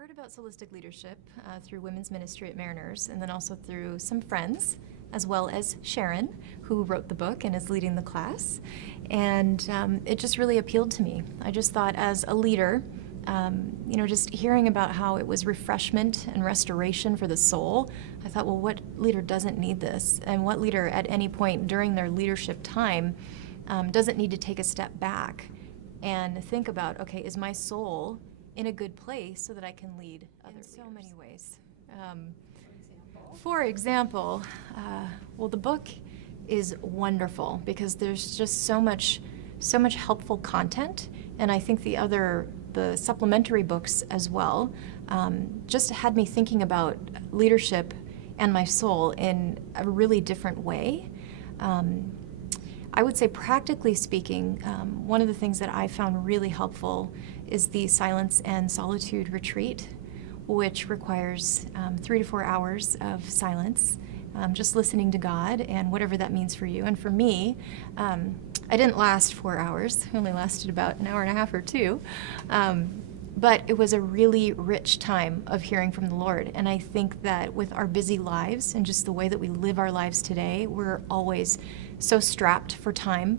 heard about Soulistic leadership through women's ministry at Mariners, and then also through some friends, as well as Sharon, who wrote the book and is leading the class. And it just really appealed to me. I just thought, as a leader, just hearing about how it was refreshment and restoration for the soul, I thought, well, what leader doesn't need this? And what leader at any point during their leadership time doesn't need to take a step back and think about, okay, is my soul in a good place so that I can lead others? In so many ways. For example, the book is wonderful because there's just so much helpful content, and I think the supplementary books as well just had me thinking about leadership and my soul in a really different way. I would say, practically speaking, one of the things that I found really helpful is the Silence and Solitude Retreat, which requires 3 to 4 hours of silence, just listening to God and whatever that means for you. And for me, I didn't last 4 hours. I only lasted about an hour and a half or two. But it was a really rich time of hearing from the Lord. And I think that with our busy lives and just the way that we live our lives today, we're always so strapped for time.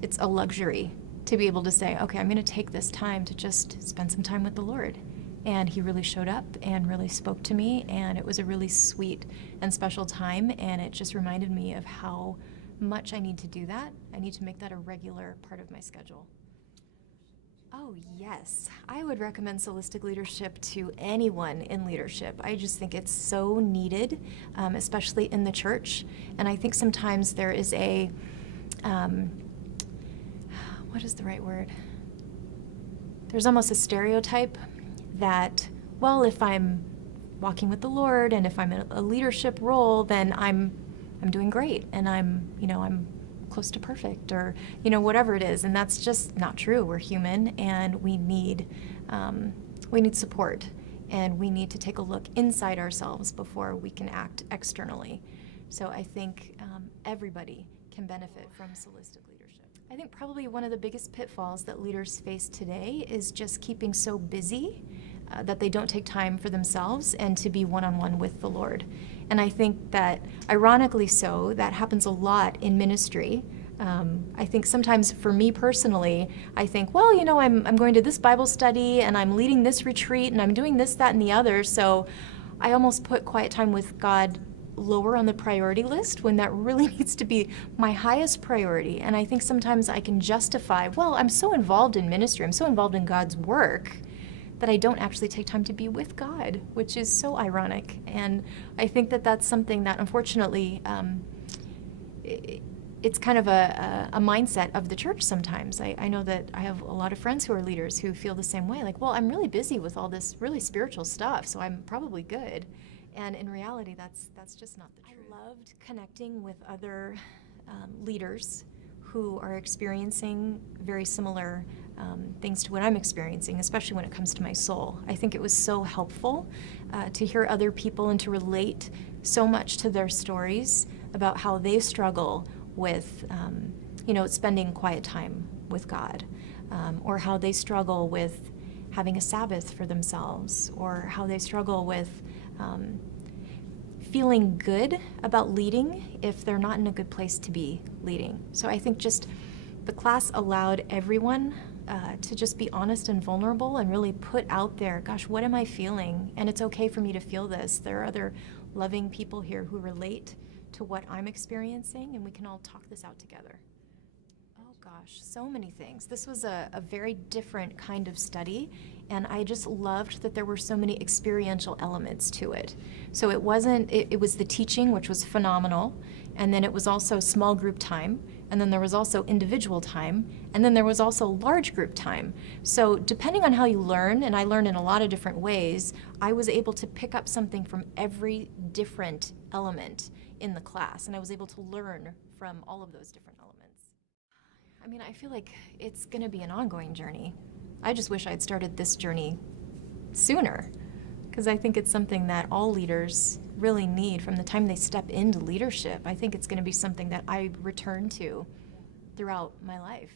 It's a luxury to be able to say, okay, I'm going to take this time to just spend some time with the Lord. And he really showed up and really spoke to me, and it was a really sweet and special time, and it just reminded me of how much I need to do that. I need to make that a regular part of my schedule. Oh yes, I would recommend Soulistic leadership to anyone in leadership. I just think it's so needed, especially in the church. And I think sometimes there is a, what is the right word? There's almost a stereotype that, well, if I'm walking with the Lord and if I'm in a leadership role, then I'm doing great and I'm close to perfect, or whatever it is, and that's just not true. We're human, and we need support, and we need to take a look inside ourselves before we can act externally. So I think everybody can benefit from Soulistic leadership. I think probably one of the biggest pitfalls that leaders face today is just keeping so busy that they don't take time for themselves and to be one-on-one with the Lord. And I think that, ironically so, that happens a lot in ministry. I think sometimes for me personally, I think, well, I'm going to this Bible study and I'm leading this retreat and I'm doing this, that, and the other, so I almost put quiet time with God lower on the priority list when that really needs to be my highest priority. And I think sometimes I can justify, well, I'm so involved in ministry, I'm so involved in God's work, that I don't actually take time to be with God, which is so ironic. And I think that that's something that, unfortunately, it's kind of a mindset of the church sometimes. I know that I have a lot of friends who are leaders who feel the same way, like, well, I'm really busy with all this really spiritual stuff, so I'm probably good. And in reality, that's just not the truth. I loved connecting with other leaders who are experiencing very similar things to what I'm experiencing, especially when it comes to my soul. I think it was so helpful to hear other people and to relate so much to their stories about how they struggle with, spending quiet time with God, or how they struggle with having a Sabbath for themselves, or how they struggle with feeling good about leading if they're not in a good place to be leading. So I think just the class allowed everyone to just be honest and vulnerable and really put out there, gosh, what am I feeling? And it's okay for me to feel this. There are other loving people here who relate to what I'm experiencing, and we can all talk this out together. Oh gosh, so many things. This was a very different kind of study, and I just loved that there were so many experiential elements to it. So it was the teaching, which was phenomenal, and then it was also small group time, and then there was also individual time, and then there was also large group time. So depending on how you learn, and I learned in a lot of different ways, I was able to pick up something from every different element in the class, and I was able to learn from all of those different elements. I mean, I feel like it's going to be an ongoing journey. I just wish I'd started this journey sooner, because I think it's something that all leaders really need from the time they step into leadership. I think it's going to be something that I return to throughout my life.